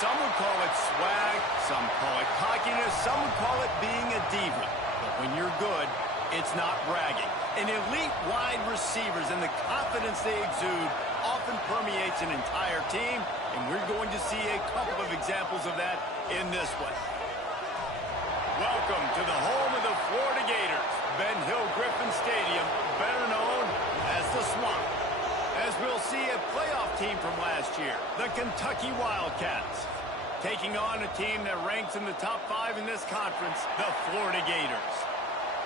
Some would call it swag, some call it cockiness, some would call it being a diva. But when you're good, it's not bragging. And elite wide receivers and the confidence they exude often permeates an entire team, and we're going to see a couple of examples of that in this one. Welcome to the home of the Florida Gators, Ben Hill Griffin Stadium, better known as the Swamp. As we'll see a playoff team from last year, the Kentucky Wildcats, taking on a team that ranks in the top 5 in this conference, the Florida Gators.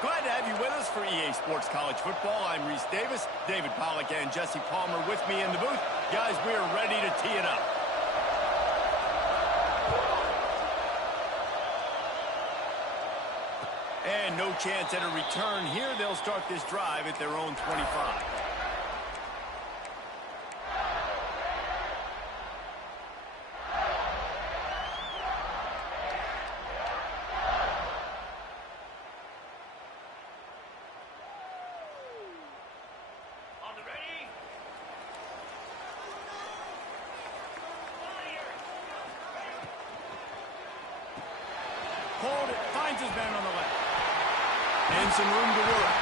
Glad to have you with us for EA Sports College Football. I'm Reese Davis, David Pollack and Jesse Palmer with me in the booth. Guys, we are ready to tee it up. And no chance at a return here. They'll start this drive at their own 25. Hold it, finds his man on the left. And some room to work.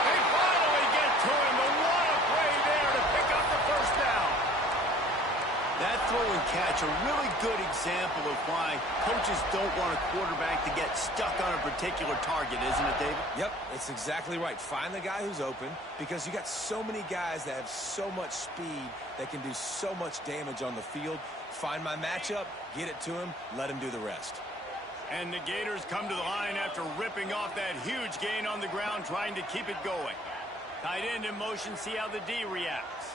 They finally get to him, but what a play there to pick up the first down. That throw and catch, a really good example of why coaches don't want a quarterback to get stuck on a particular target, isn't it, David? Yep, it's exactly right. Find the guy who's open, because you got so many guys that have so much speed that can do so much damage on the field. Find my matchup, get it to him, let him do the rest. And the Gators come to the line after ripping off that huge gain on the ground, trying to keep it going. Tight end in motion, see how the D reacts.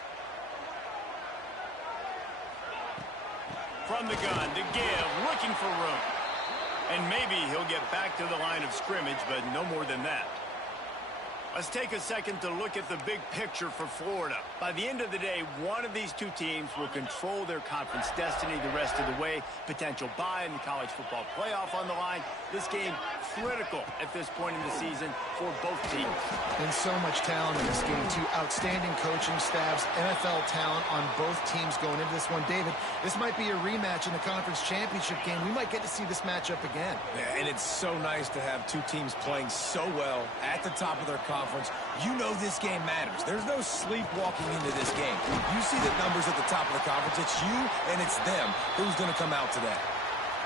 From the gun to give, looking for room. And maybe he'll get back to the line of scrimmage, but no more than that. Let's take a second to look at the big picture for Florida. By the end of the day, one of these two teams will control their conference destiny the rest of the way. Potential bye in the college football playoff on the line. This game critical at this point in the season for both teams. And so much talent in this game, too. Outstanding coaching staffs, NFL talent on both teams going into this one. David, this might be a rematch in the conference championship game. We might get to see this matchup again. Yeah, and it's so nice to have two teams playing so well at the top of their conference. You know this game matters. There's no sleepwalking into this game. You see the numbers at the top of the conference. It's you and it's them. Who's going to come out today?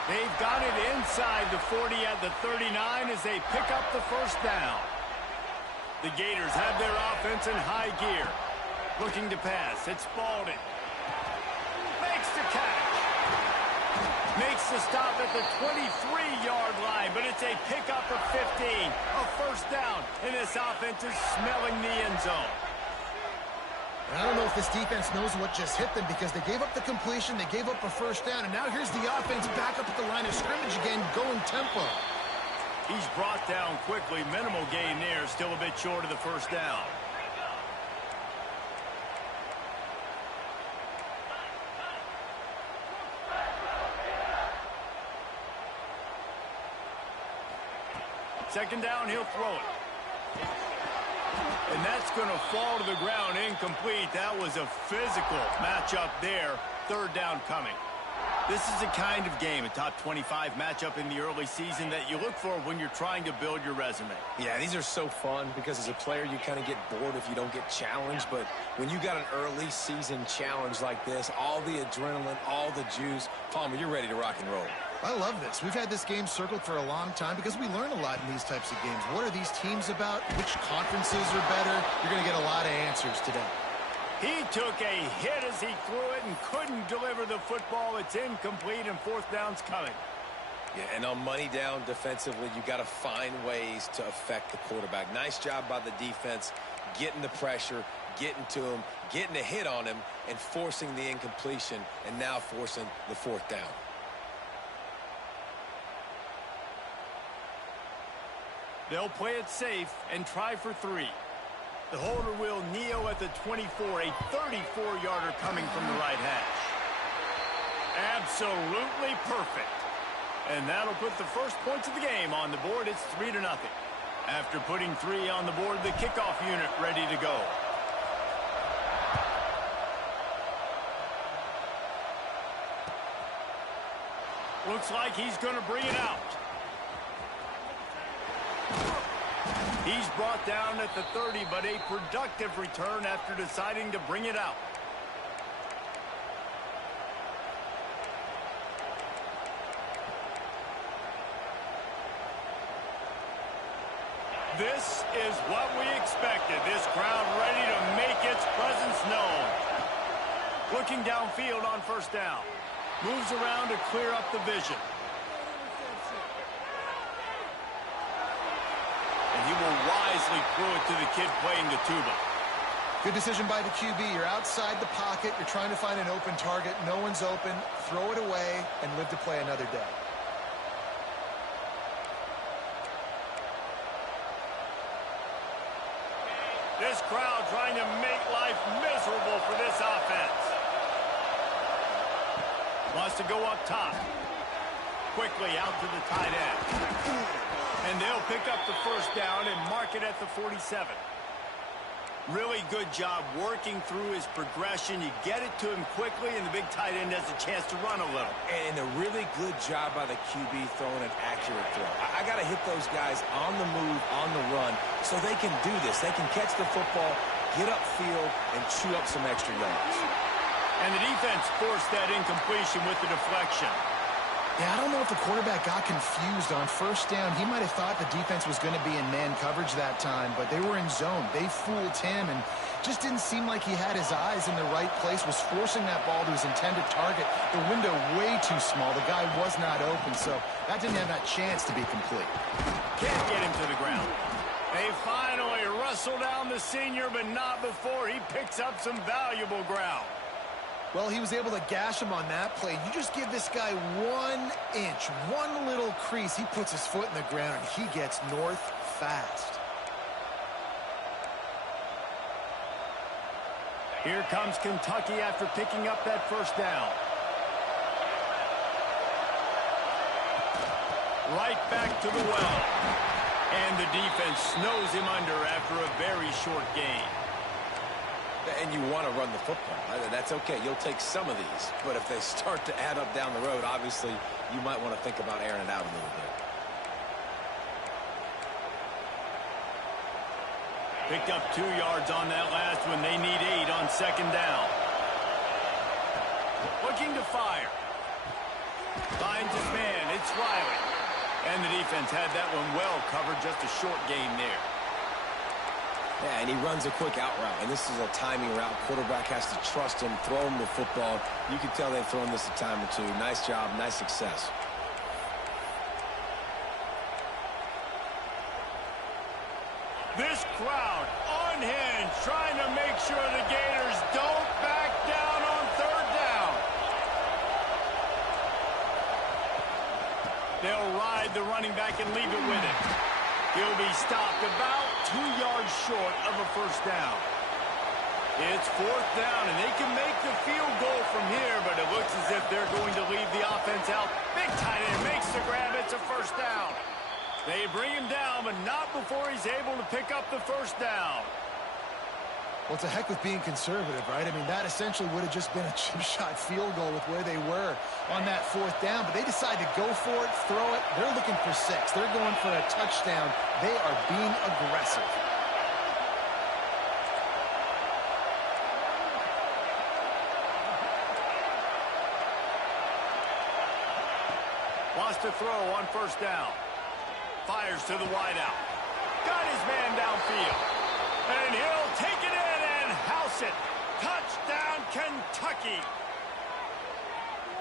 They've got it inside the 40 at the 39 as they pick up the first down. The Gators have their offense in high gear. Looking to pass. It's Spalding. Makes the catch. Makes the stop at the 23-yard line, but it's a pickup of 15. A first down, and this offense is smelling the end zone. I don't know if this defense knows what just hit them, because they gave up the completion, they gave up a first down, and now here's the offense back up at the line of scrimmage again, going tempo. He's brought down quickly. Minimal gain there, still a bit short of the first down. Second down, he'll throw it. And that's going to fall to the ground incomplete. That was a physical matchup there. Third down coming. This is the kind of game, a top 25 matchup in the early season, that you look for when you're trying to build your resume. Yeah, these are so fun because as a player, you kind of get bored if you don't get challenged. But when you got an early season challenge like this, all the adrenaline, all the juice, Palmer, you're ready to rock and roll. I love this. We've had this game circled for a long time because we learn a lot in these types of games. What are these teams about? Which conferences are better? You're going to get a lot of answers today. He took a hit as he threw it and couldn't deliver the football. It's incomplete, and fourth down's coming. Yeah, and on money down defensively, you got to find ways to affect the quarterback. Nice job by the defense, getting the pressure, getting to him, getting a hit on him, and forcing the incompletion, and now forcing the fourth down. They'll play it safe and try for 3. The holder will kneel at the 24, a 34-yarder coming from the right hash. Absolutely perfect. And that'll put the first points of the game on the board. It's 3-0. After putting 3 on the board, the kickoff unit ready to go. Looks like he's going to bring it out. He's brought down at the 30, but a productive return after deciding to bring it out. This is what we expected. This crowd ready to make its presence known. Looking downfield on first down. Moves around to clear up the vision. And he will wisely throw it to the kid playing the tuba. Good decision by the QB. You're outside the pocket. You're trying to find an open target. No one's open. Throw it away and live to play another day. This crowd trying to make life miserable for this offense. Wants to go up top. Quickly out to the tight end. And they'll pick up the first down and mark it at the 47. Really good job working through his progression. You get it to him quickly, and the big tight end has a chance to run a little. And a really good job by the QB throwing an accurate throw. I got to hit those guys on the move, on the run, so they can do this. They can catch the football, get upfield, and chew up some extra yards. And the defense forced that incompletion with the deflection. Yeah, I don't know if the quarterback got confused on first down. He might have thought the defense was going to be in man coverage that time, but they were in zone. They fooled him and just didn't seem like he had his eyes in the right place, was forcing that ball to his intended target. The window way too small. The guy was not open, so that didn't have that chance to be complete. Can't get him to the ground. They finally wrestle down the senior, but not before he picks up some valuable ground. Well, he was able to gash him on that play. You just give this guy 1 inch, one little crease. He puts his foot in the ground, and he gets north fast. Here comes Kentucky after picking up that first down. Right back to the well. And the defense snows him under after a very short game. And you want to run the football. That's okay. You'll take some of these. But if they start to add up down the road, obviously, you might want to think about airing it out a little bit. Picked up 2 yards on that last one. They need 8 on second down. Looking to fire. Finds his man. It's Riley. And the defense had that one well covered. Just a short game there. Yeah, and he runs a quick out route, and this is a timing route. Quarterback has to trust him, throw him the football. You can tell they've thrown this a time or two. Nice job, nice success. This crowd unhinged, trying to make sure the Gators don't back down on third down. They'll ride the running back and leave it with him. He'll be stopped about 2 yards short of a first down. It's fourth down, and they can make the field goal from here, but it looks as if they're going to leave the offense out. Big tight end makes the grab. It's a first down. They bring him down, but not before he's able to pick up the first down. Well, it's a heck with being conservative, right? I mean, that essentially would have just been a chip-shot field goal with where they were on that fourth down. But they decide to go for it, throw it. They're looking for 6. They're going for a touchdown. They are being aggressive. Wants to throw on first down. Fires to the wideout. Got his man downfield. And he'll take it in and house it. Touchdown, Kentucky.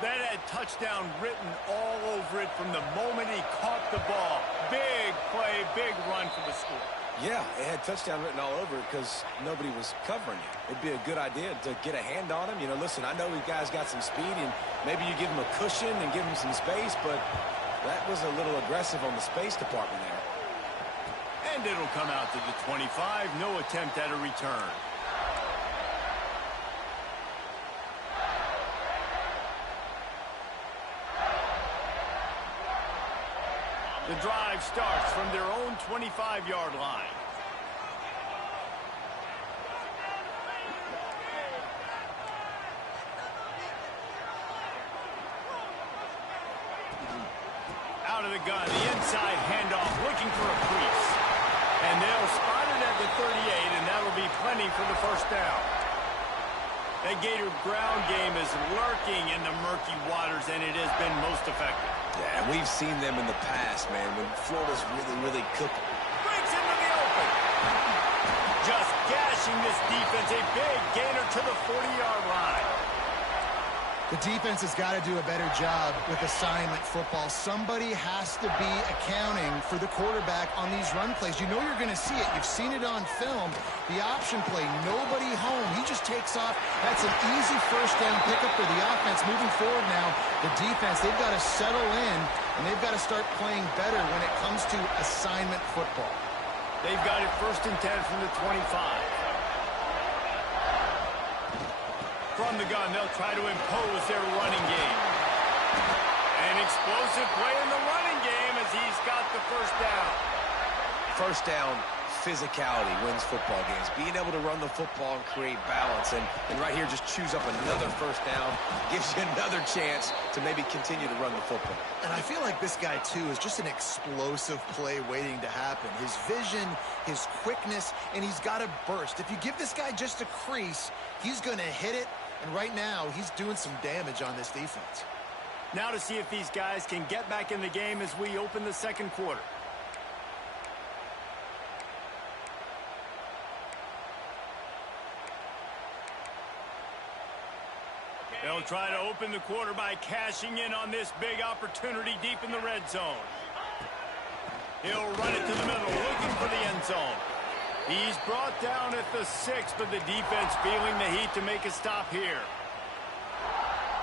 That had touchdown written all over it from the moment he caught the ball. Big play, big run for the score. Yeah, it had touchdown written all over it because nobody was covering it. It'd be a good idea to get a hand on him. You know, listen, I know you guys got some speed, and maybe you give him a cushion and give him some space, but that was a little aggressive on the space department there. And it'll come out to the 25. No attempt at a return. The drive starts from their own 25-yard line. out of the gun. The inside handoff, looking for a crease. And they'll spot it at the 38, and that'll be plenty for the first down. That Gator ground game is lurking in the murky waters, and it has been most effective. Yeah, and we've seen them in the past, man, when Florida's really cooking. Breaks into the open. Just gashing this defense. A big gainer to the 40-yard line. The defense has got to do a better job with assignment football. Somebody has to be accounting for the quarterback on these run plays. You know you're going to see it. You've seen it on film. The option play, nobody home. He just takes off. That's an easy first down pickup for the offense. Moving forward now, the defense, they've got to settle in, and they've got to start playing better when it comes to assignment football. They've got it 1st and 10 from the 25. From the gun, they'll try to impose their running game. An explosive play in the running game as he's got the first down. First down, physicality wins football games. Being able to run the football and create balance. And right here, just choose up another first down. Gives you another chance to maybe continue to run the football. And I feel like this guy, too, is just an explosive play waiting to happen. His vision, his quickness, and he's got to burst. If you give this guy just a crease, he's going to hit it. And right now, he's doing some damage on this defense. Now to see if these guys can get back in the game as we open the second quarter. They'll try to open the quarter by cashing in on this big opportunity deep in the red zone. He'll run it to the middle, looking for the end zone. He's brought down at the 6, but the defense feeling the heat to make a stop here.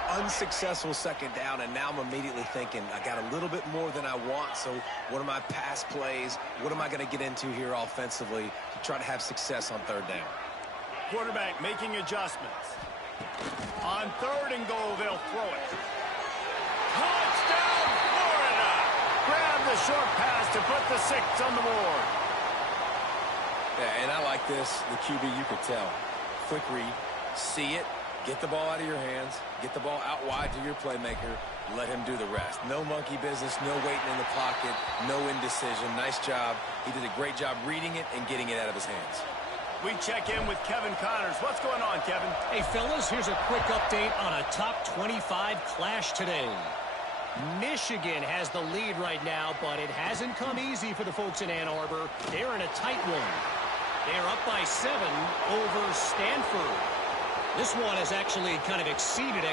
Unsuccessful second down, and now I'm immediately thinking, I got a little bit more than I want, so what are my pass plays? What am I going to get into here offensively to try to have success on third down? Quarterback making adjustments. On 3rd and goal, they'll throw it. Touchdown, Florida! Grab the short pass to put the 6 on the board. Yeah, and I like this. The QB, you could tell. Quick read, see it, get the ball out of your hands, get the ball out wide to your playmaker, let him do the rest. No monkey business, no waiting in the pocket, no indecision. Nice job. He did a great job reading it and getting it out of his hands. We check in with Kevin Connors. What's going on, Kevin? Hey, fellas, here's a quick update on a top 25 clash today. Michigan has the lead right now, but it hasn't come easy for the folks in Ann Arbor. They're in a tight one. They're up by 7 over Stanford. This one has actually kind of exceeded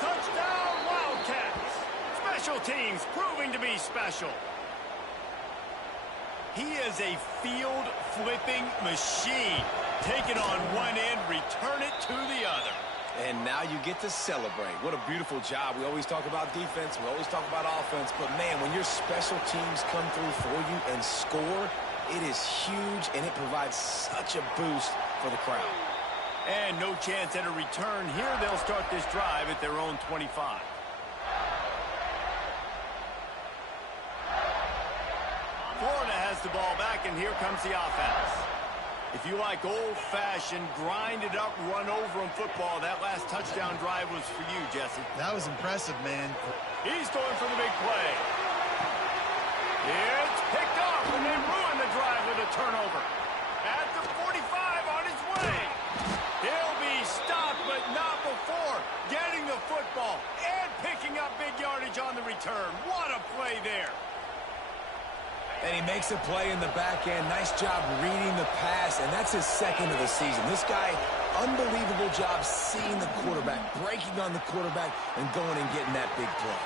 Touchdown, Wildcats! Special teams proving to be special. He is a field-flipping machine. Take it on one end, return it to the other. And now you get to celebrate. What a beautiful job. We always talk about defense. We always talk about offense. But, man, when your special teams come through for you and score, it is huge, and it provides such a boost for the crowd. And no chance at a return here. They'll start this drive at their own 25. Florida has the ball back, and here comes the offense. If you like old-fashioned, grind-it-up, run-over-'em football, that last touchdown drive was for you, Jesse. That was impressive, man. He's going for the big play. It's picked off, and they ruin the drive with a turnover. At the 45 on his way. He'll be stopped, but not before getting the football and picking up big yardage on the return. What a play there. And he makes a play in the back end. Nice job reading the pass, and that's his 2nd of the season. This guy, unbelievable job seeing the quarterback, breaking on the quarterback, and going and getting that big play.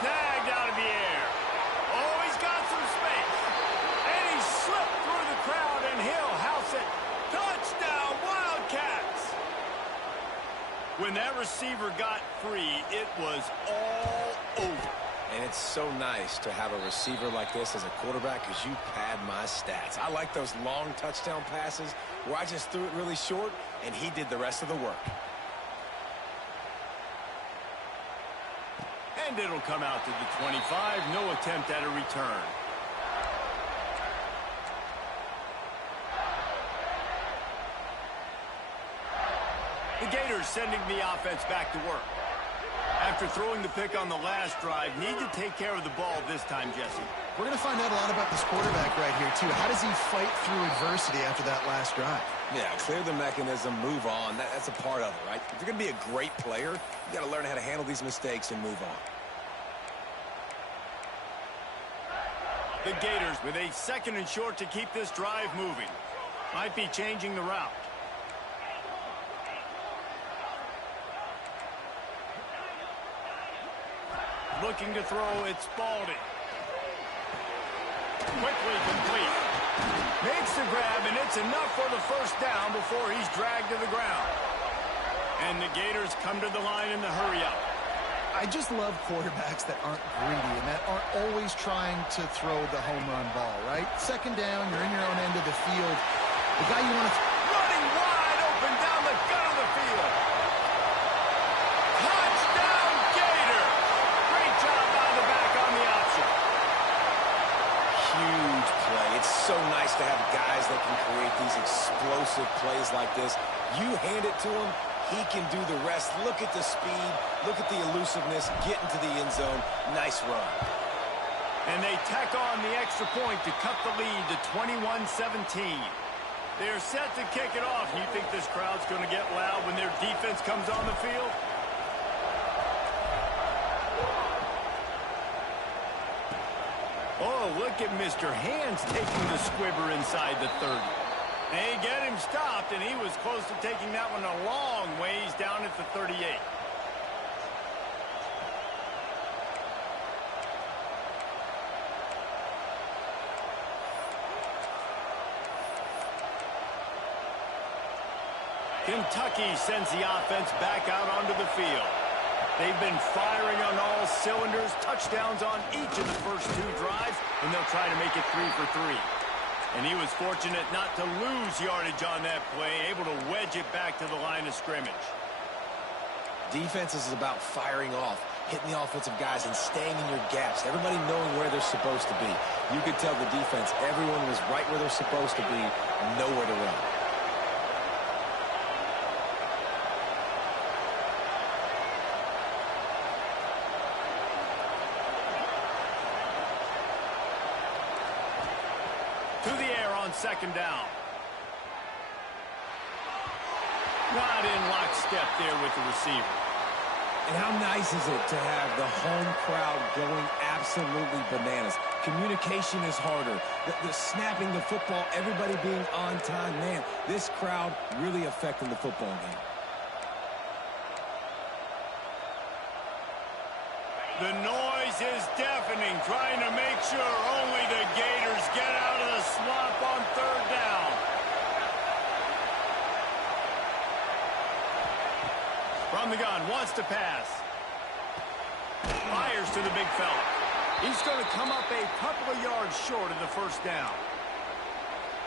Snagged out of the air. Oh, he's got some space. And he slipped through the crowd, and he'll house it. Touchdown, Wildcats! When that receiver got free, it was all over. And it's so nice to have a receiver like this as a quarterback because you pad my stats. I like those long touchdown passes where I just threw it really short, and he did the rest of the work. And it'll come out to the 25. No attempt at a return. The Gators sending the offense back to work. After throwing the pick on the last drive, need to take care of the ball this time, Jesse. We're going to find out a lot about this quarterback right here, too. How does he fight through adversity after that last drive? Yeah, clear the mechanism, move on. That's a part of it, right? If you're going to be a great player, you got to learn how to handle these mistakes and move on. The Gators with a 2nd and short to keep this drive moving. Might be changing the route. Looking to throw, it's Spalding. Quickly complete. Makes the grab, and it's enough for the first down before he's dragged to the ground. And the Gators come to the line in the hurry-up. I just love quarterbacks that aren't greedy and that aren't always trying to throw the home run ball, right? 2nd down, you're in your own end of the field. The guy you want to... Running wide open down the gut of the field. Touchdown, Gator! Great job out of the back on the option. Huge play. It's so nice to have guys that can create these explosive plays like this. You hand it to him, he can do the rest. Look at the speed. Look at the elusiveness. Get into the end zone. Nice run. And they tack on the extra point to cut the lead to 21-17. They're set to kick it off. You think this crowd's going to get loud when their defense comes on the field? Oh, look at Mr. Hands taking the squibber inside the 30. They get him stopped, and he was close to taking that one a long ways down at the 38. Kentucky sends the offense back out onto the field. They've been firing on all cylinders, touchdowns on each of the first 2 drives, and they'll try to make it 3 for 3. And he was fortunate not to lose yardage on that play, able to wedge it back to the line of scrimmage. Defense is about firing off, hitting the offensive guys and staying in your gaps. Everybody knowing where they're supposed to be. You could tell the defense, everyone was right where they're supposed to be, nowhere to run. To the air on 2nd down. Not in lockstep there with the receiver. And how nice is it to have the home crowd going absolutely bananas? Communication is harder. The snapping the football, everybody being on time. Man, this crowd really affecting the football game. The noise is deafening, trying to make sure only the Gators get out of the swamp on 3rd down. From the gun, wants to pass. Fires to the big fella. He's going to come up a couple of yards short of the first down.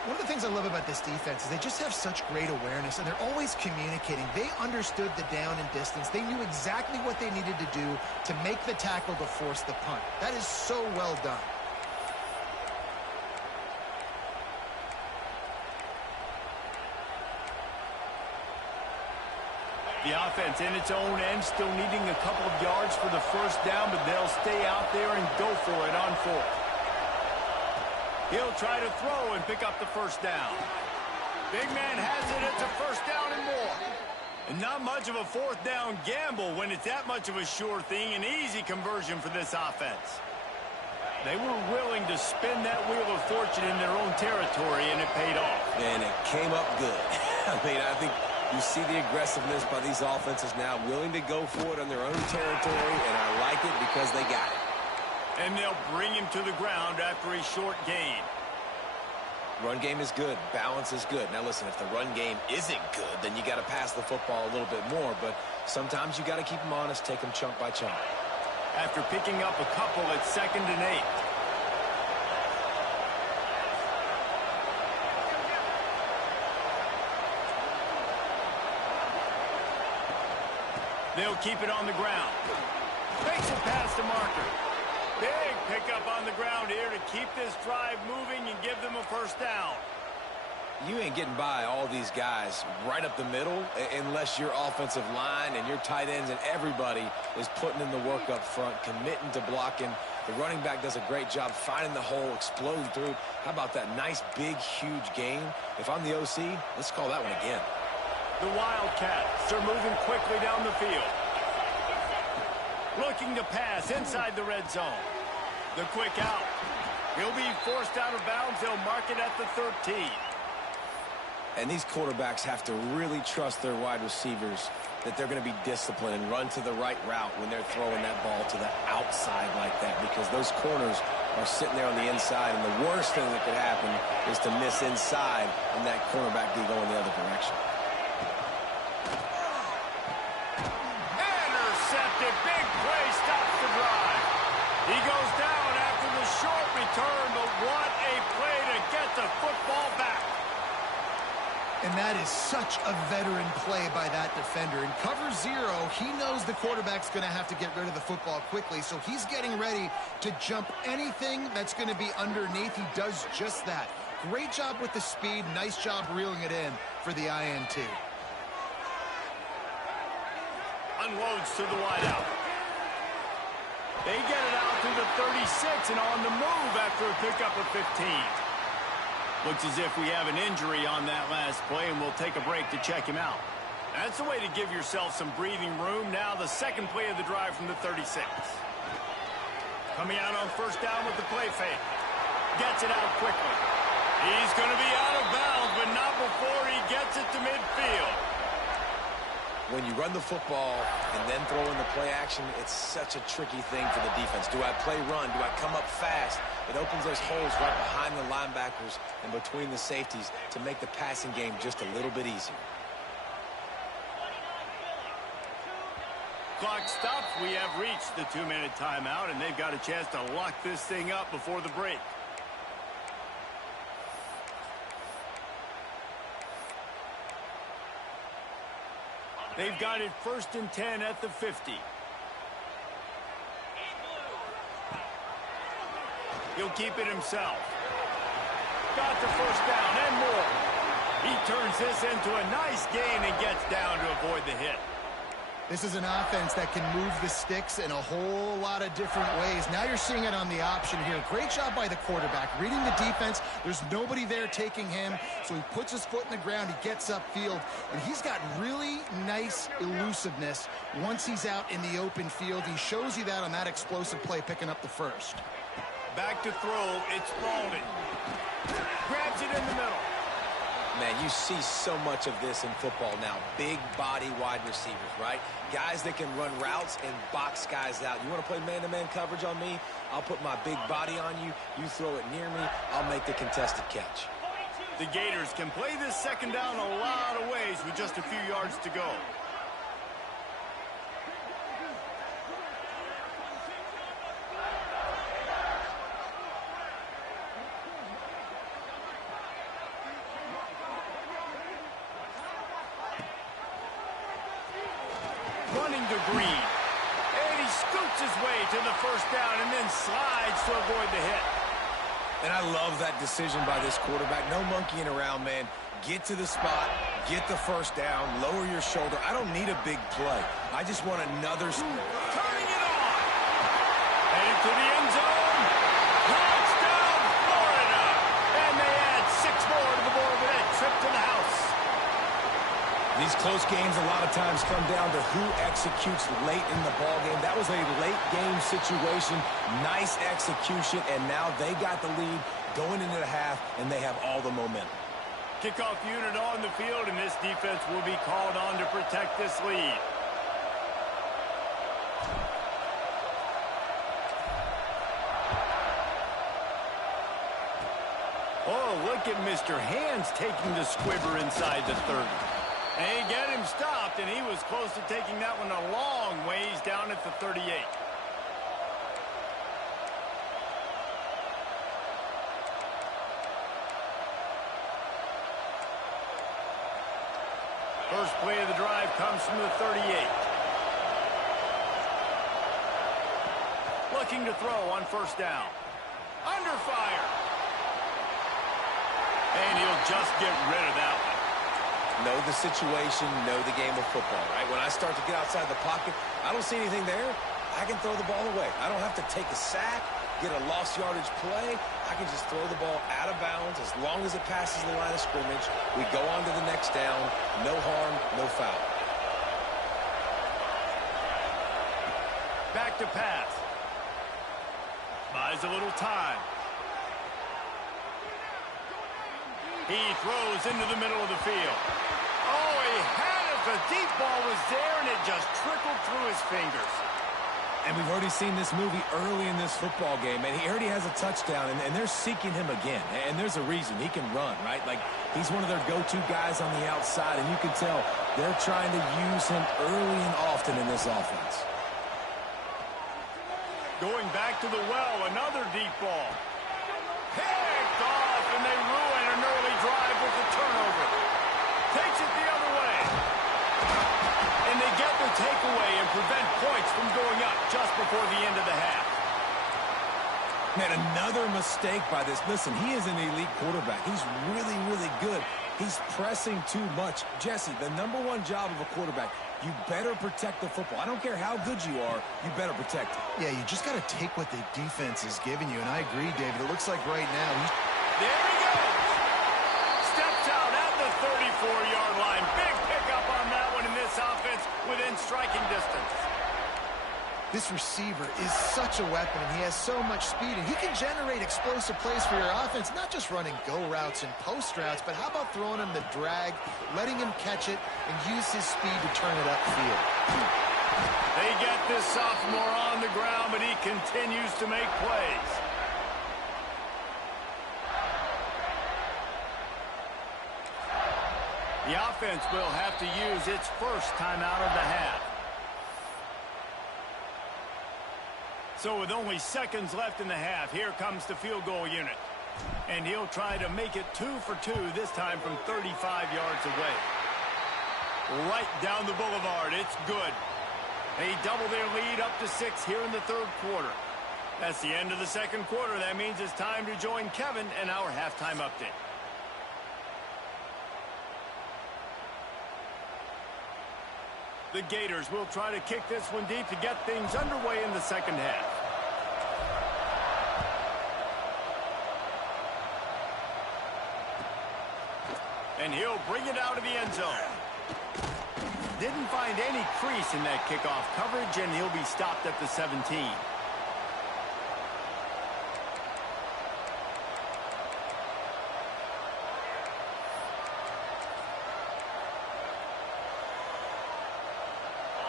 One of the things I love about this defense is they just have such great awareness, and they're always communicating. They understood the down and distance. They knew exactly what they needed to do to make the tackle to force the punt. That is so well done. The offense in its own end still needing a couple of yards for the first down, but they'll stay out there and go for it on 4th. He'll try to throw and pick up the first down. Big man has it. It's a first down and more. And not much of a 4th down gamble when it's that much of a sure thing. An easy conversion for this offense. They were willing to spin that wheel of fortune in their own territory, and it paid off. And it came up good. I mean, I think you see the aggressiveness by these offenses now, willing to go for it on their own territory, and I like it because they got it. And they'll bring him to the ground after a short gain. Run game is good. Balance is good. Now, listen, if the run game isn't good, then you got to pass the football a little bit more. But sometimes you got to keep them honest, take them chunk by chunk. After picking up a couple at 2nd and 8. They'll keep it on the ground. Makes it past the marker. Big pickup on the ground here to keep this drive moving and give them a first down. You ain't getting by all these guys right up the middle unless your offensive line and your tight ends and everybody is putting in the work up front, committing to blocking. The running back does a great job finding the hole, exploding through. How about that nice, big, huge gain? If I'm the OC, let's call that one again. The Wildcats are moving quickly down the field. Looking to pass inside the red zone. The quick out. He'll be forced out of bounds. They'll mark it at the 13. And these quarterbacks have to really trust their wide receivers that they're going to be disciplined and run to the right route when they're throwing that ball to the outside like that, because those corners are sitting there on the inside, and the worst thing that could happen is to miss inside and that cornerback be going the other direction. Intercepted. Big play stops the drive. He goes down after the short return, but what a play to get the football back. And that is such a veteran play by that defender. In cover 0, he knows the quarterback's going to have to get rid of the football quickly, so he's getting ready to jump anything that's going to be underneath. He does just that. Great job with the speed. Nice job reeling it in for the INT. Unloads to the wideout. They get it out to the 36 and on the move after a pickup of 15. Looks as if we have an injury on that last play, and we'll take a break to check him out. That's a way to give yourself some breathing room. Now the second play of the drive from the 36. Coming out on first down with the play fake. Gets it out quickly. He's going to be out of bounds, but not before he gets it to midfield. When you run the football and then throw in the play action, it's such a tricky thing for the defense. Do I play run? Do I come up fast? It opens those holes right behind the linebackers and between the safeties to make the passing game just a little bit easier. Clock stops. We have reached the 2-minute timeout, and they've got a chance to lock this thing up before the break. They've got it 1st and 10 at the 50. He'll keep it himself. Got the first down and more. He turns this into a nice gain and gets down to avoid the hit. This is an offense that can move the sticks in a whole lot of different ways. Now you're seeing it on the option here. Great job by the quarterback. Reading the defense, there's nobody there taking him, so he puts his foot in the ground, he gets upfield, and he's got really nice elusiveness once he's out in the open field. He shows you that on that explosive play, picking up the first. Back to throw, it's Spalding. Grabs it in the middle. Man, you see so much of this in football now. Big body wide receivers, right? Guys that can run routes and box guys out. You want to play man-to-man coverage on me? I'll put my big body on you. You throw it near me, I'll make the contested catch. The Gators can play this second down a lot of ways with just a few yards to go. Running to Green. And he scoots his way to the first down and then slides to avoid the hit. And I love that decision by this quarterback. No monkeying around, man. Get to the spot, get the first down, lower your shoulder. I don't need a big play. I just want another... Turning it on. Headed to the end zone. Touchdown, Florida. And they add 6 more to the board with a trip to the house. These close games a lot of times come down to who executes late in the ballgame. That was a late game situation. Nice execution, and now they got the lead going into the half, and they have all the momentum. Kickoff unit on the field, and this defense will be called on to protect this lead. Oh, look at Mr. Hands taking the squibber inside the 30. They get him stopped, and he was close to taking that one a long ways down at the 38. First play of the drive comes from the 38. Looking to throw on first down. Under fire. And he'll just get rid of that one. Know the situation, know the game of football, right? When I start to get outside the pocket, I don't see anything there. I can throw the ball away. I don't have to take a sack, get a lost yardage play. I can just throw the ball out of bounds as long as it passes the line of scrimmage. We go on to the next down. No harm, no foul. Back to pass. Buys a little time. He throws into the middle of the field. Oh, he had it. The deep ball was there, and it just trickled through his fingers. And we've already seen this movie early in this football game, and he already has a touchdown, and they're seeking him again. And there's a reason. He can run, right? Like, he's one of their go-to guys on the outside, and you can tell they're trying to use him early and often in this offense. Going back to the well, another deep ball. Picked off, and they ruin an early drive with the turnover. Takes it the other way. And they get the takeaway and prevent points from going up just before the end of the half. Man, another mistake by this. Listen, he is an elite quarterback. He's really, really good. He's pressing too much. Jesse, the #1 job of a quarterback, you better protect the football. I don't care how good you are, you better protect it. Yeah, you just got to take what the defense is giving you. And I agree, David. It looks like right now There he goes. Steps out at the 34-yard line. Big pickup on that one in this offense within striking distance. this receiver is such a weapon, and he has so much speed, and he can generate explosive plays for your offense, not just running go routes and post routes, but how about throwing him the drag, letting him catch it, and use his speed to turn it upfield. They get this sophomore on the ground, but he continues to make plays. The offense will have to use its first timeout of the half. So with only seconds left in the half, here comes the field goal unit. And he'll try to make it 2 for 2, this time from 35 yards away. Right down the boulevard, it's good. They double their lead up to 6 here in the third quarter. That's the end of the second quarter. That means it's time to join Kevin and our halftime update. The Gators will try to kick this one deep to get things underway in the second half. And he'll bring it out of the end zone. Didn't find any crease in that kickoff coverage, and he'll be stopped at the 17.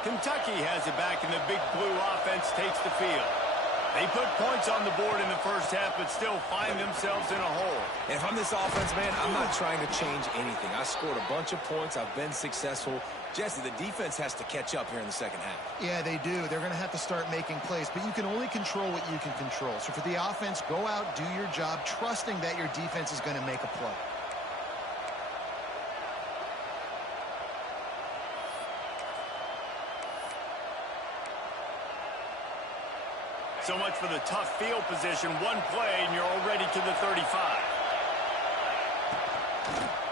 Kentucky has it back, and the big blue offense takes the field. They put points on the board in the first half, but still find themselves in a hole. And if I'm this offense, man, I'm not trying to change anything. I scored a bunch of points. I've been successful. Jesse, the defense has to catch up here in the second half. Yeah, they do. They're going to have to start making plays, but you can only control what you can control. So for the offense, go out, do your job, trusting that your defense is going to make a play. So much for the tough field position. One play, and you're already to the 35.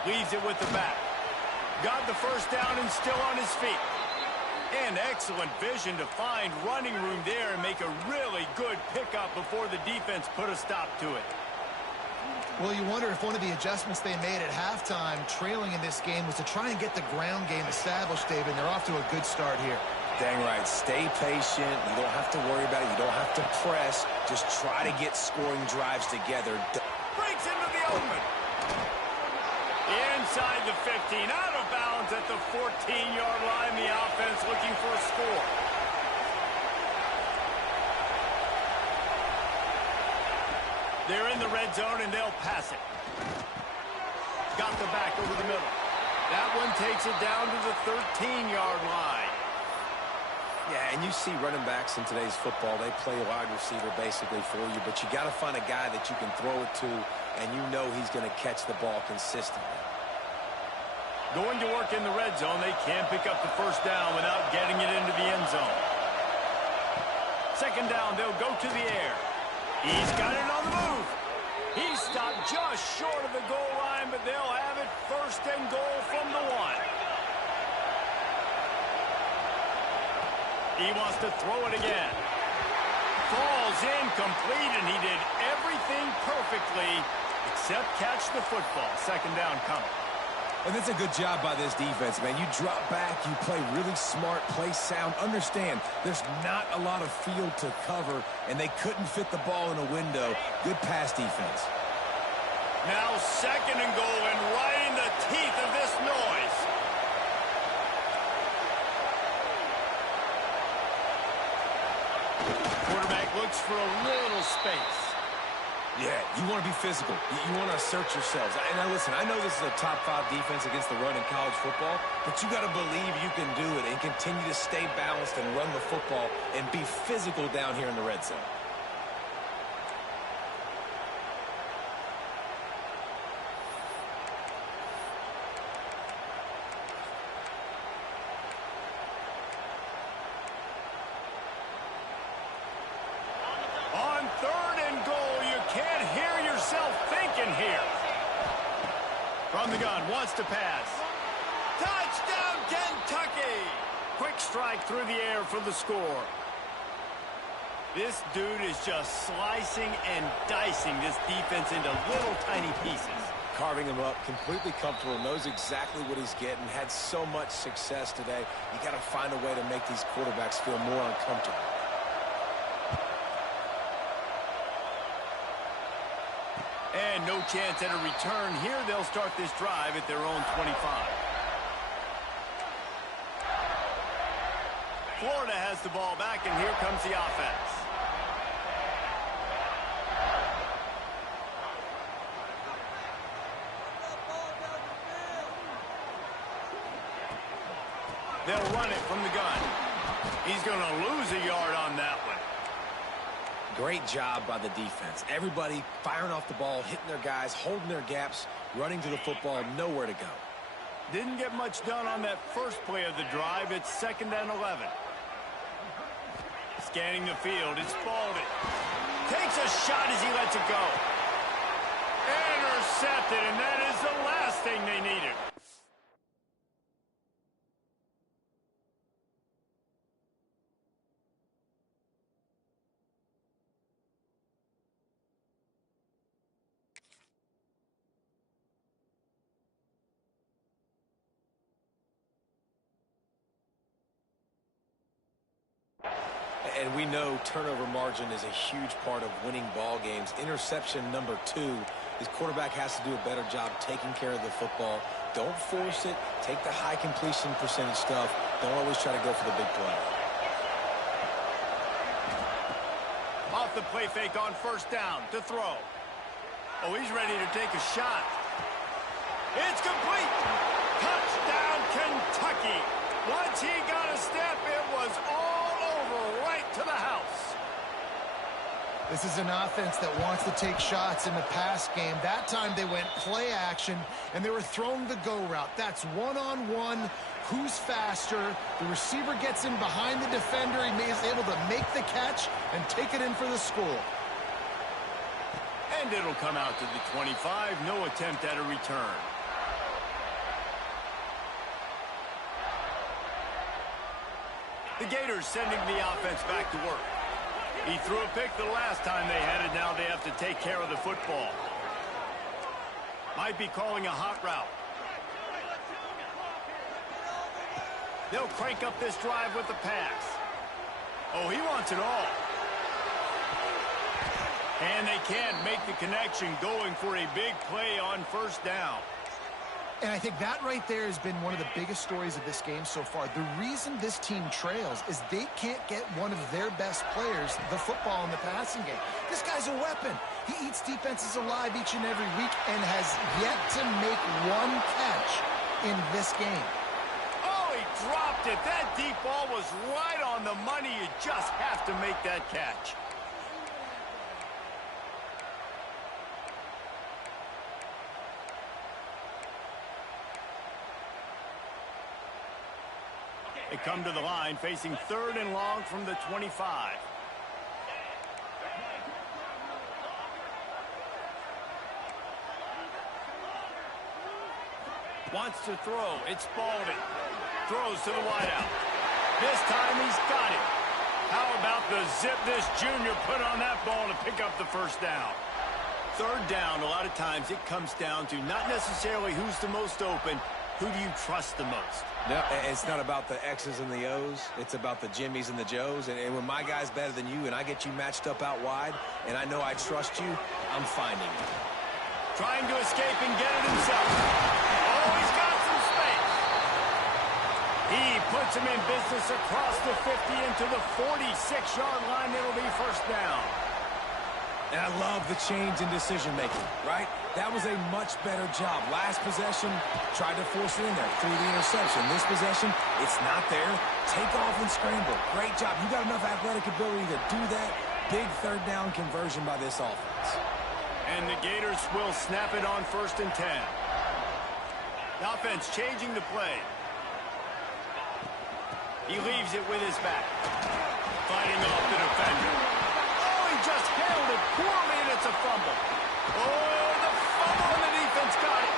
Leaves it with the back. Got the first down and still on his feet. And excellent vision to find running room there and make a really good pickup before the defense put a stop to it. Well, you wonder if one of the adjustments they made at halftime, trailing in this game, was to try and get the ground game established, David. They're off to a good start here. Dang right. Stay patient. You don't have to worry about it. You don't have to press. Just try to get scoring drives together. Breaks into the open. Inside the 15. Out of bounds at the 14-yard line. The offense looking for a score. They're in the red zone, and they'll pass it. Got the back over the middle. That one takes it down to the 13-yard line. Yeah, and you see running backs in today's football, they play wide receiver basically for you, but you got to find a guy that you can throw it to, and you know he's going to catch the ball consistently. Going to work in the red zone. They can't pick up the first down without getting it into the end zone. Second down, they'll go to the air. He's got it on the move. He stopped just short of the goal line, but they'll have it first and goal from the 1. He wants to throw it again. Falls incomplete, and he did everything perfectly except catch the football. Second down coming. And that's a good job by this defense, man. You drop back, you play really smart, play sound. Understand, there's not a lot of field to cover, and they couldn't fit the ball in a window. Good pass defense. Now second and goal, and right in the teeth of this noise. Quarterback looks for a little space. Yeah, you want to be physical. You want to assert yourselves. And now listen, I know this is a top 5 defense against the run in college football, but you got to believe you can do it and continue to stay balanced and run the football and be physical down here in the red zone. On third and goal, you can't hear yourself thinking here. From the gun, wants to pass. Touchdown, Kentucky! Quick strike through the air for the score. This dude is just slicing and dicing this defense into little tiny pieces. Carving him up, completely comfortable, knows exactly what he's getting, had so much success today. You got to find a way to make these quarterbacks feel more uncomfortable. And no chance at a return here. They'll start this drive at their own 25. Florida has the ball back, and here comes the offense. They'll run it from the gun. He's going to lose a yard on that one. Great job by the defense. Everybody firing off the ball, hitting their guys, holding their gaps, running to the football, nowhere to go. Didn't get much done on that first play of the drive. It's 2nd and 11. Scanning the field, it's Spalding. Takes a shot as he lets it go. Intercepted, and that is the last thing they needed. And we know turnover margin is a huge part of winning ball games. Interception number 2. His quarterback has to do a better job taking care of the football. Don't force it. Take the high completion percentage stuff. Don't always try to go for the big play. Off the play fake on first down to throw. Oh, he's ready to take a shot. It's complete. Touchdown, Kentucky. Once he got a step, it was all over right to the house. This is an offense that wants to take shots in the pass game. That time they went play action, and they were throwing the go route. That's one-on-one. Who's faster? The receiver gets in behind the defender. He is able to make the catch and take it in for the score. And it'll come out to the 25. No attempt at a return. The Gators sending the offense back to work. He threw a pick the last time they had it. Now they have to take care of the football. Might be calling a hot route. They'll crank up this drive with the pass. Oh, he wants it all. And they can't make the connection, going for a big play on first down. And I think that right there has been one of the biggest stories of this game so far. The reason this team trails is they can't get one of their best players the football in the passing game. This guy's a weapon. He eats defenses alive each and every week and has yet to make one catch in this game. Oh, he dropped it. That deep ball was right on the money. You just have to make that catch. They come to the line facing 3rd and long from the 25. Wants to throw. It's Spalding. Throws to the wideout. This time he's got it. How about the zip this junior put on that ball to pick up the first down? Third down, a lot of times it comes down to not necessarily who's the most open, who do you trust the most? No, it's not about the X's and the O's. It's about the Jimmies and the Joes. And when my guy's better than you and I get you matched up out wide and I know I trust you, I'm finding you. Trying to escape and get it himself. Oh, he's got some space. He puts him in business across the 50 into the 46-yard line. It'll be first down. And I love the change in decision-making, right? That was a much better job. Last possession, tried to force it in there through the interception. This possession, it's not there. Take off and scramble. Great job. You got enough athletic ability to do that. Big third down conversion by this offense. And the Gators will snap it on 1st and 10. The offense changing the play. He leaves it with his back. Fighting off the defender. Oh, he just handled it poorly, and it's a fumble. Oh, the fumble, and the defense got it.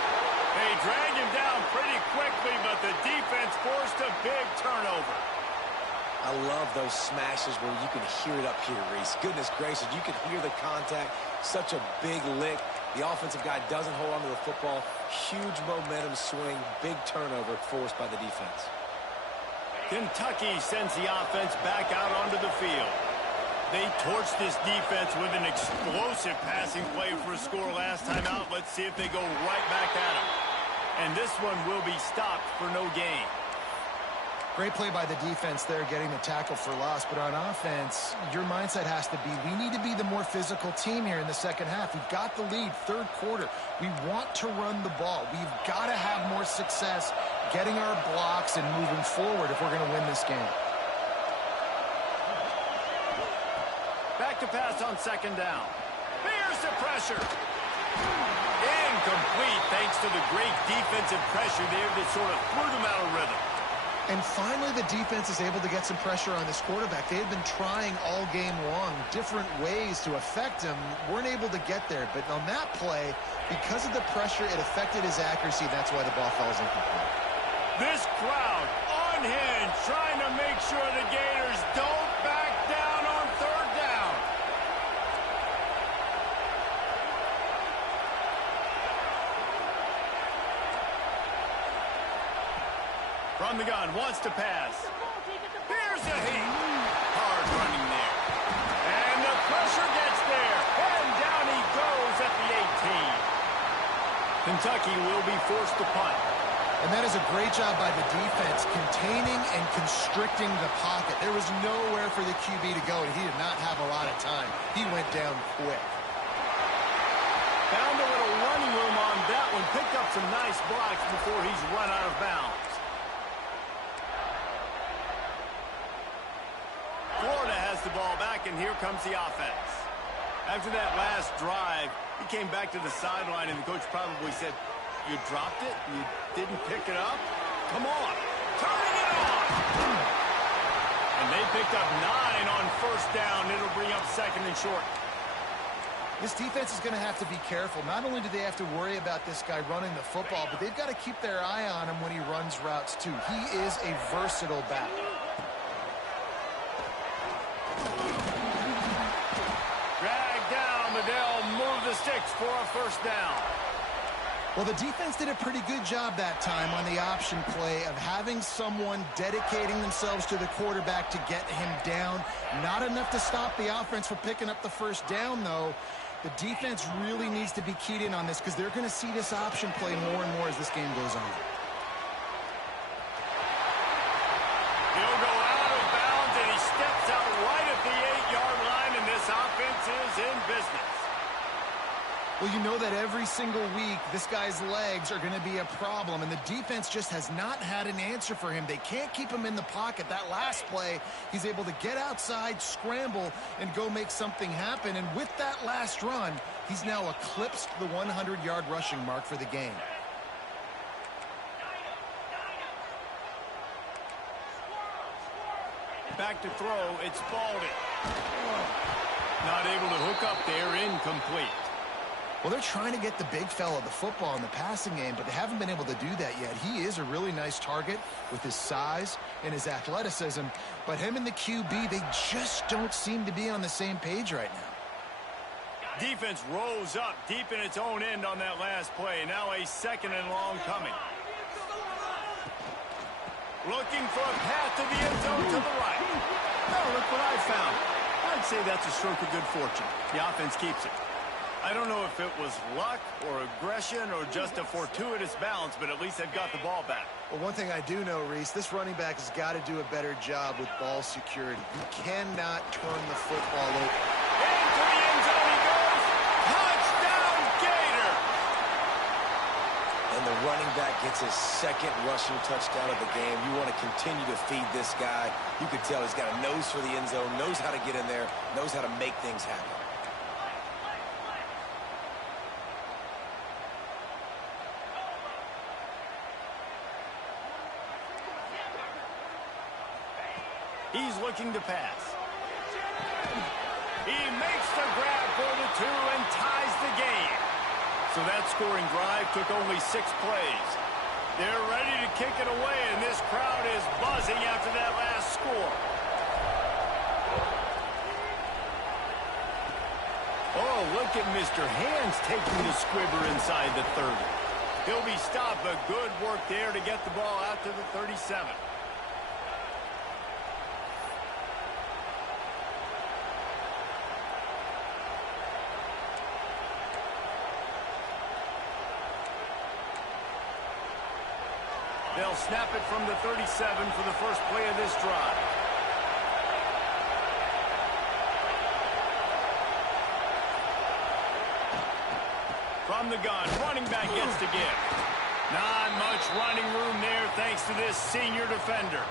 They dragged him down pretty quickly, but the defense forced a big turnover. I love those smashes where you can hear it up here, Reese. Goodness gracious, you can hear the contact. Such a big lick. The offensive guy doesn't hold on to the football. Huge momentum swing. Big turnover forced by the defense. Kentucky sends the offense back out onto the field. They torched this defense with an explosive passing play for a score last time out. Let's see if they go right back at him. And this one will be stopped for no gain. Great play by the defense there, getting the tackle for loss. But on offense, your mindset has to be, we need to be the more physical team here in the second half. We've got the lead, third quarter. We want to run the ball. We've got to have more success getting our blocks and moving forward if we're going to win this game. Back to pass on 2nd down. Here's the pressure. Incomplete thanks to the great defensive pressure there that sort of threw them out of rhythm. And finally, the defense is able to get some pressure on this quarterback. They had been trying all game long different ways to affect him. Weren't able to get there. But on that play, because of the pressure, it affected his accuracy. That's why the ball falls incomplete. This crowd unhinged, trying to make sure the Gators don't back down on 3rd down. From the gun, wants to pass. Here's the heat. Hard running there. And the pressure gets there. And down he goes at the 18. Kentucky will be forced to punt. And that is a great job by the defense, containing and constricting the pocket. There was nowhere for the QB to go, and he did not have a lot of time. He went down quick. Found a little running room on that one. Picked up some nice blocks before he's run out of bounds. Florida has the ball back, and here comes the offense. After that last drive, he came back to the sideline, and the coach probably said, you dropped it? You didn't pick it up? Come on. Turning it on. And they picked up 9 on 1st down. It'll bring up 2nd and short. This defense is going to have to be careful. Not only do they have to worry about this guy running the football, but they've got to keep their eye on him when he runs routes, too. He is a versatile back. Drag down, but they'll move the sticks for a 1st down. Well, the defense did a pretty good job that time on the option play of having someone dedicating themselves to the quarterback to get him down. Not enough to stop the offense from picking up the 1st down, though. The defense really needs to be keyed in on this because they're going to see this option play more and more as this game goes on. He'll go out of bounds, and he steps out right at the 8-yard line, and this offense is in business. Well, you know that every single week, this guy's legs are going to be a problem, and the defense just has not had an answer for him. They can't keep him in the pocket. That last play, he's able to get outside, scramble, and go make something happen. And with that last run, he's now eclipsed the 100-yard rushing mark for the game. Back to throw, it's Spalding. Not able to hook up there, incomplete. Well, they're trying to get the big fella the football in the passing game, but they haven't been able to do that yet. He is a really nice target with his size and his athleticism, but him and the QB, they just don't seem to be on the same page right now. Defense rolls up deep in its own end on that last play. Now a 2nd and long coming. Looking for a path to the end zone to the right. Oh, look what I found. I'd say that's a stroke of good fortune. The offense keeps it. I don't know if it was luck or aggression or just a fortuitous balance, but at least they've got the ball back. Well, one thing I do know, Reese, this running back has got to do a better job with ball security. You cannot turn the football over. Into the end zone he goes. Touchdown, Gator! And the running back gets his 2nd rushing touchdown of the game. You want to continue to feed this guy. You can tell he's got a nose for the end zone, knows how to get in there, knows how to make things happen. He's looking to pass. He makes the grab for the 2 and ties the game. So that scoring drive took only 6 plays. They're ready to kick it away, and this crowd is buzzing after that last score. Oh, look at Mr. Hands taking the squibber inside the 30. He'll be stopped, but good work there to get the ball out to the 37. They'll snap it from the 37 for the first play of this drive. From the gun, running back gets to give. Not much running room there thanks to this senior defender.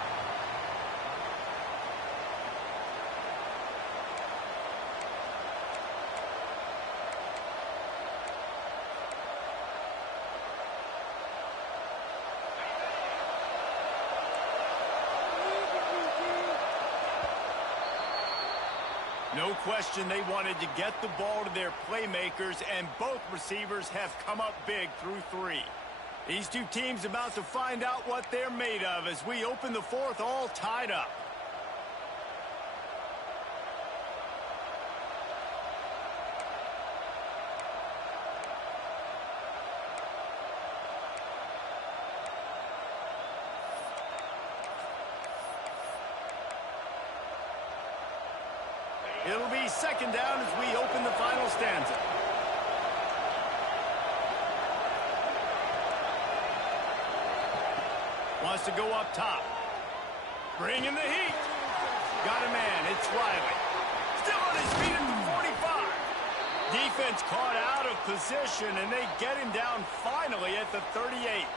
No question they wanted to get the ball to their playmakers, and both receivers have come up big through 3. These two teams about to find out what they're made of as we open the 4th all tied up. It'll be 2nd down as we open the final stanza. Wants to go up top. Bringing the heat. Got a man. It's Riley. Still on his feet at the 45. Defense caught out of position, and they get him down finally at the 38.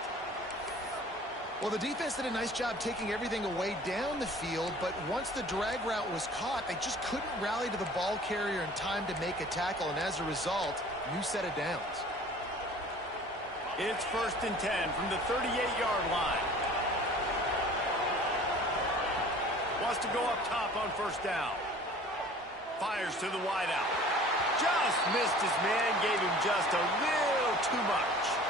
Well, the defense did a nice job taking everything away down the field, but once the drag route was caught, they just couldn't rally to the ball carrier in time to make a tackle, and as a result, new set of downs. It's 1st and 10 from the 38-yard line. Wants to go up top on 1st down. Fires to the wideout. Just missed his man, gave him just a little too much.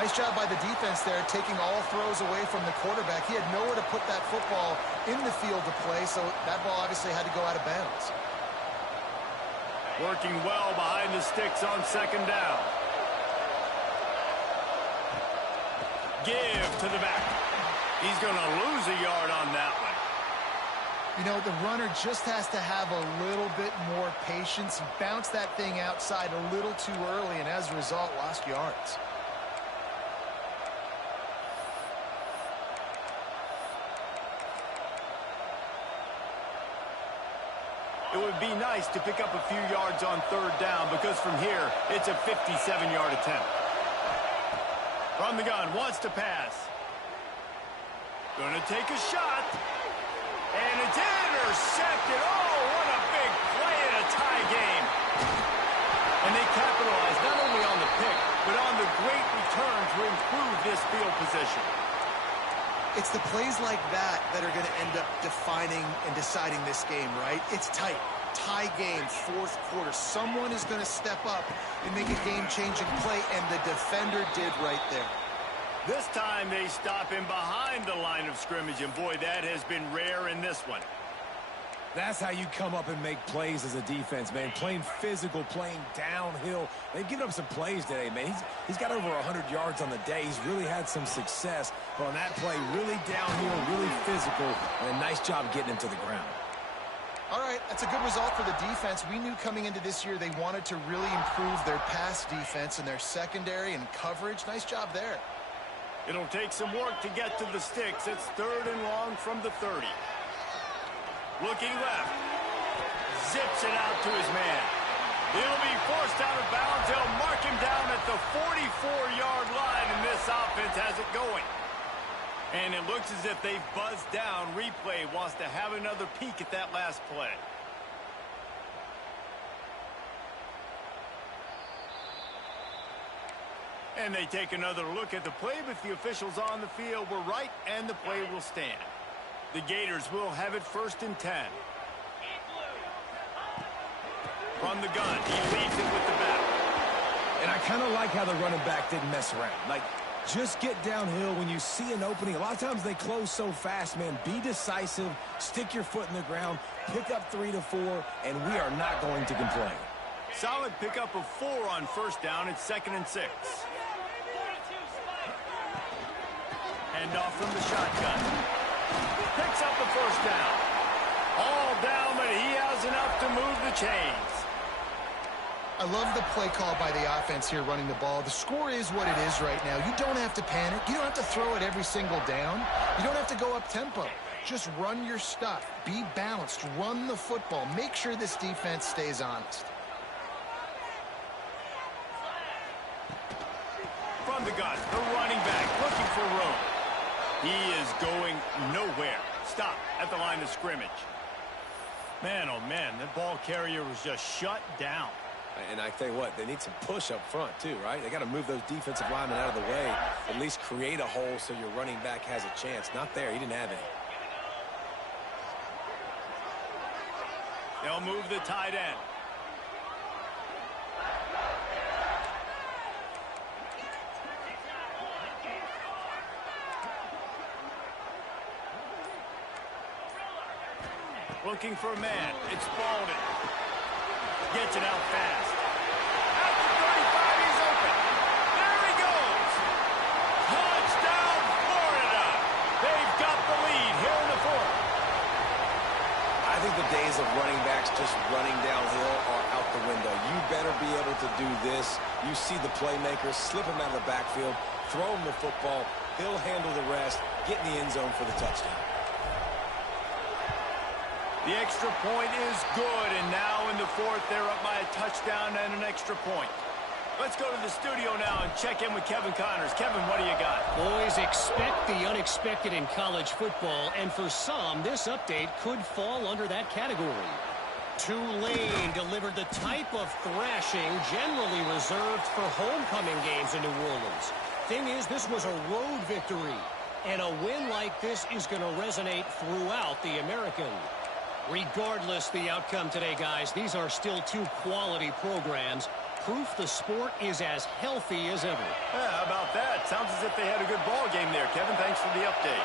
Nice job by the defense there, taking all throws away from the quarterback. He had nowhere to put that football in the field to play, so that ball obviously had to go out of bounds. Working well behind the sticks on 2nd down. Give to the back. He's going to lose a yard on that one. You know, the runner just has to have a little bit more patience. He bounced that thing outside a little too early, and as a result, lost yards. It would be nice to pick up a few yards on 3rd down because from here, it's a 57-yard attempt. From the gun, wants to pass. Gonna take a shot. And it's intercepted. Oh, what a big play in a tie game. And they capitalize not only on the pick, but on the great return to improve this field position. It's the plays like that that are going to end up defining and deciding this game, right? It's tight. tie game, fourth quarter. Someone is going to step up and make a game-changing play, and the defender did right there. This time they stop him behind the line of scrimmage, and boy, that has been rare in this one. That's how you come up and make plays as a defense, man. Playing physical, playing downhill. They've given up some plays today, man. He's got over 100 yards on the day. He's really had some success. But on that play, really downhill, really physical, and a nice job getting him to the ground. All right, that's a good result for the defense. We knew coming into this year they wanted to really improve their pass defense and their secondary and coverage. Nice job there. It'll take some work to get to the sticks. It's 3rd and long from the 30. Looking left. Zips it out to his man. He'll be forced out of bounds. They'll mark him down at the 44-yard line, and this offense has it going. And it looks as if they've buzzed down. Replay wants to have another peek at that last play. And they take another look at the play, but the officials on the field were right, and the play will stand. The Gators will have it 1st and 10. From the gun, he leads it with the back. And I kind of like how the running back didn't mess around. Like, just get downhill when you see an opening. A lot of times they close so fast, man. Be decisive, stick your foot in the ground, pick up 3 to 4, and we are not going to complain. Solid pickup of 4 on 1st down. It's 2nd and 6. Hand off from the shotgun. Picks up the 1st down. All down, but he has enough to move the chains. I love the play call by the offense here running the ball. The score is what it is right now. You don't have to panic. You don't have to throw it every single down. You don't have to go up tempo. Just run your stuff. Be balanced. Run the football. Make sure this defense stays honest. From the gun, the running back looking for room. He is going nowhere. Stop at the line of scrimmage. Man, oh man, the ball carrier was just shut down. And I tell you what, they need some push up front too, right? They got to move those defensive linemen out of the way, at least create a hole so your running back has a chance. Not there. He didn't have any. They'll move the tight end. Looking for a man. It's Baldwin. Gets it out fast. At the 35, he's open. There he goes. Touchdown, Florida. They've got the lead here in the 4th. I think the days of running backs just running downhill are out the window. You better be able to do this. You see the playmaker, slip him out of the backfield, throw him the football. He'll handle the rest, get in the end zone for the touchdown. The extra point is good, and now in the 4th, they're up by a touchdown and an extra point. Let's go to the studio now and check in with Kevin Connors. Kevin, what do you got? Boys, expect the unexpected in college football, and for some, this update could fall under that category. Tulane delivered the type of thrashing generally reserved for homecoming games in New Orleans. Thing is, this was a road victory, and a win like this is going to resonate throughout the American. Regardless the outcome today, guys, these are still 2 quality programs. Proof the sport is as healthy as ever. Yeah, how about that? Sounds as if they had a good ball game there, Kevin. Thanks for the update.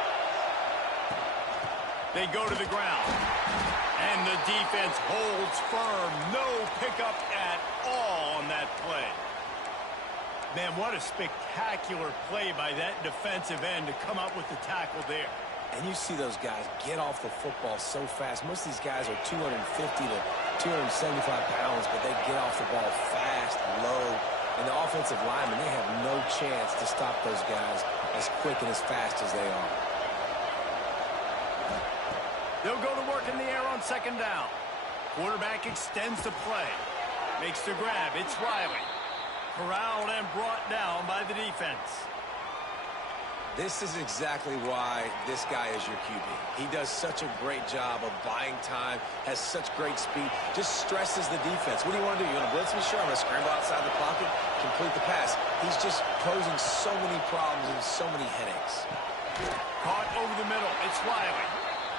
They go to the ground. And the defense holds firm. No pickup at all on that play. Man, what a spectacular play by that defensive end to come up with the tackle there. And you see those guys get off the football so fast. Most of these guys are 250 to 275 pounds, but they get off the ball fast, low. And the offensive linemen, they have no chance to stop those guys as quick and as fast as they are. They'll go to work in the air on 2nd down. Quarterback extends the play. Makes the grab. It's Riley. Corralled and brought down by the defense. This is exactly why this guy is your QB. He does such a great job of buying time, has such great speed, just stresses the defense. What do you want to do? You want to blitz me? Sure, I'm going to scramble outside the pocket, complete the pass. He's just posing so many problems and so many headaches. Caught over the middle. It's Riley.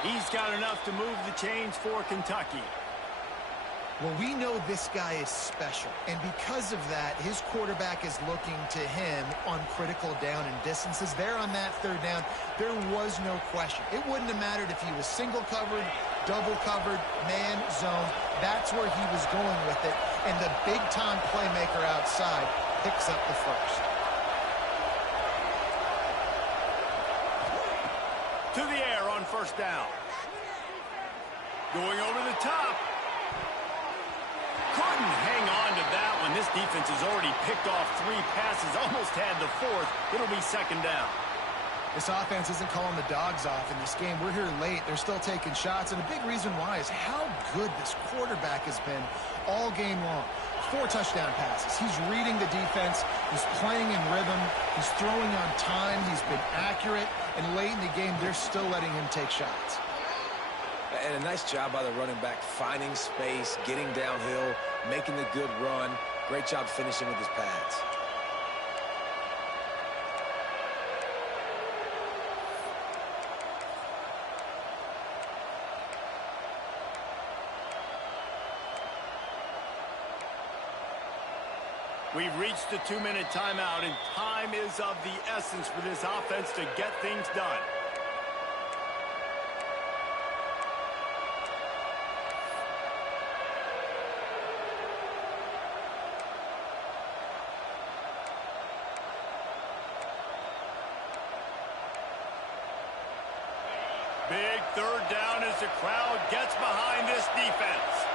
He's got enough to move the chains for Kentucky. Well, we know this guy is special, and because of that, his quarterback is looking to him on critical down and distances. There on that third down, there was no question. It wouldn't have mattered if he was single covered, double covered, man, zone. That's where he was going with it, and the big-time playmaker outside picks up the first. To the air on first down. Going over the top. Couldn't hang on to that one. This defense has already picked off 3 passes, almost had the 4th. It'll be second down. This offense isn't calling the dogs off in this game. We're here late. They're still taking shots, and a big reason why is how good this quarterback has been all game long. 4 touchdown passes. He's reading the defense. He's playing in rhythm. He's throwing on time. He's been accurate, and late in the game, they're still letting him take shots. And a nice job by the running back, finding space, getting downhill, making the good run. Great job finishing with his pads. We've reached the 2-minute timeout, and time is of the essence for this offense to get things done. Big third down as the crowd gets behind this defense.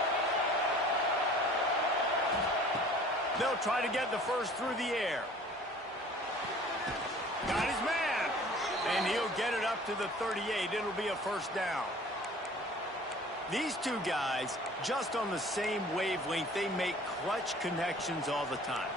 They'll try to get the first through the air. Got his man. And he'll get it up to the 38. It'll be a first down. These two guys, just on the same wavelength, they make clutch connections all the time.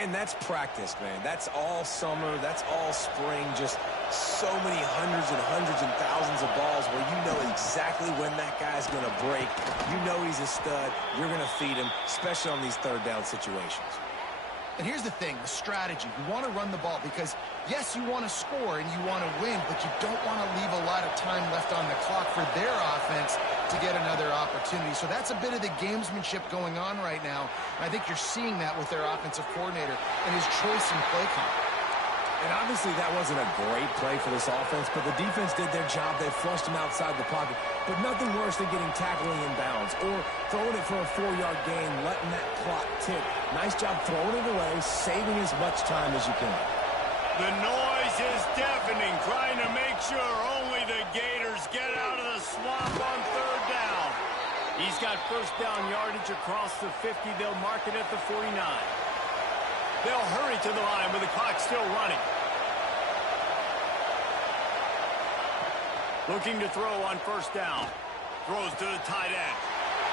And that's practice, man. That's all summer. That's all spring. Just so many hundreds and thousands of balls where you know exactly when that guy's going to break. You know he's a stud. You're going to feed him, especially on these third down situations. And here's the thing, the strategy. You want to run the ball because, yes, you want to score and you want to win, but you don't want to leave a lot of time left on the clock for their offense to get another opportunity. So that's a bit of the gamesmanship going on right now. And I think you're seeing that with their offensive coordinator and his choice in play call. And obviously that wasn't a great play for this offense, but the defense did their job. They flushed him outside the pocket. But nothing worse than getting tackling inbounds or throwing it for a 4-yard gain, letting that clock tick. Nice job throwing it away, saving as much time as you can. The noise is deafening, trying to make sure only the Gators get out of the swamp on third down. He's got first down yardage across the 50. They'll mark it at the 49. They'll hurry to the line with the clock still running. Looking to throw on first down. Throws to the tight end.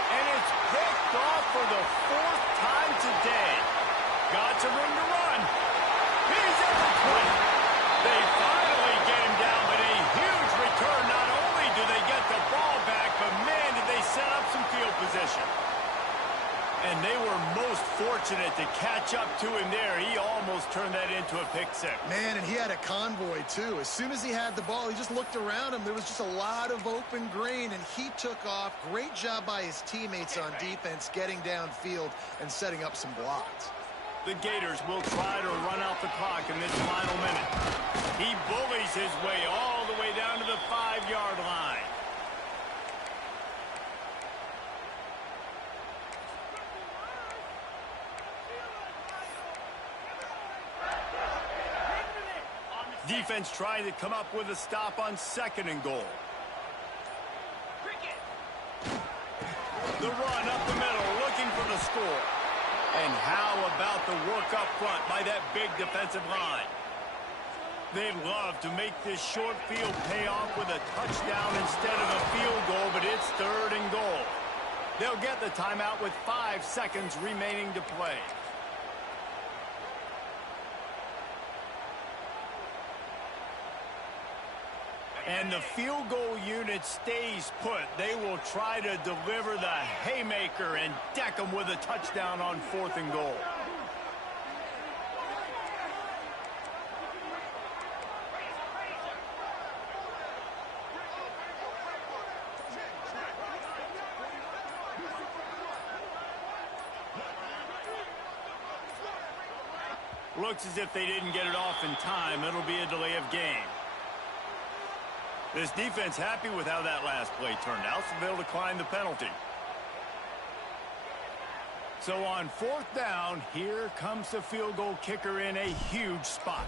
And it's picked off for the 4th time today. Got some room to run. He's at the 20. They finally get him down, but a huge return. Not only do they get the ball back, but man, did they set up some field position. And they were most fortunate to catch up to him there. He almost turned that into a pick six. Man, and he had a convoy, too. As soon as he had the ball, he just looked around him. There was just a lot of open green, and he took off. Great job by his teammates on defense, getting downfield and setting up some blocks. The Gators will try to run out the clock in this final minute. He bullies his way all the way down to the 5-yard line. Defense trying to come up with a stop on 2nd and goal. The run up the middle, looking for the score. And how about the work up front by that big defensive line? They'd love to make this short field pay off with a touchdown instead of a field goal, but it's 3rd and goal. They'll get the timeout with 5 seconds remaining to play. And the field goal unit stays put. They will try to deliver the haymaker and deck them with a touchdown on 4th and goal. Looks as if they didn't get it off in time. It'll be a delay of game. This defense happy with how that last play turned out, so they'll decline the penalty. So on 4th down, here comes the field goal kicker in a huge spot.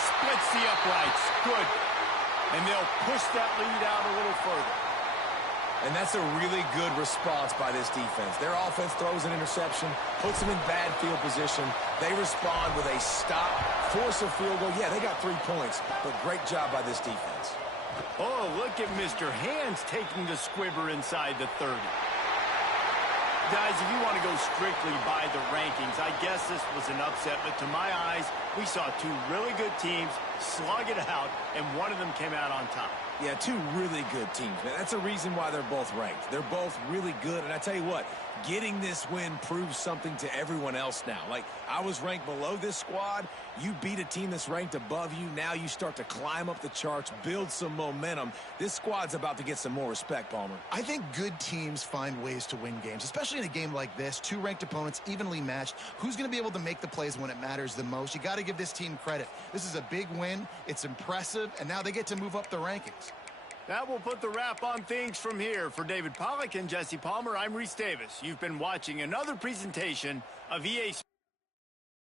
Splits the uprights. Good. And they'll push that lead out a little further. And that's a really good response by this defense. Their offense throws an interception, puts them in bad field position. They respond with a stop, force a field goal. Yeah, they got 3 points, but great job by this defense. Oh, look at Mr. Hands taking the squibber inside the 30. Guys, if you want to go strictly by the rankings, I guess this was an upset, but to my eyes, we saw 2 really good teams slug it out, and one of them came out on top. Yeah, 2 really good teams, man. That's a reason why they're both ranked. They're both really good, and I tell you what, getting this win proves something to everyone else now. Like, I was ranked below this squad. You beat a team that's ranked above you. Now you start to climb up the charts, build some momentum. This squad's about to get some more respect, Palmer. I think good teams find ways to win games, especially in a game like this. 2 ranked opponents, evenly matched. Who's going to be able to make the plays when it matters the most? You got to give this team credit. This is a big win. It's impressive, and now they get to move up the rankings. That will put the wrap on things from here. For David Pollack and Jesse Palmer, I'm Reese Davis. You've been watching another presentation of EA Sports.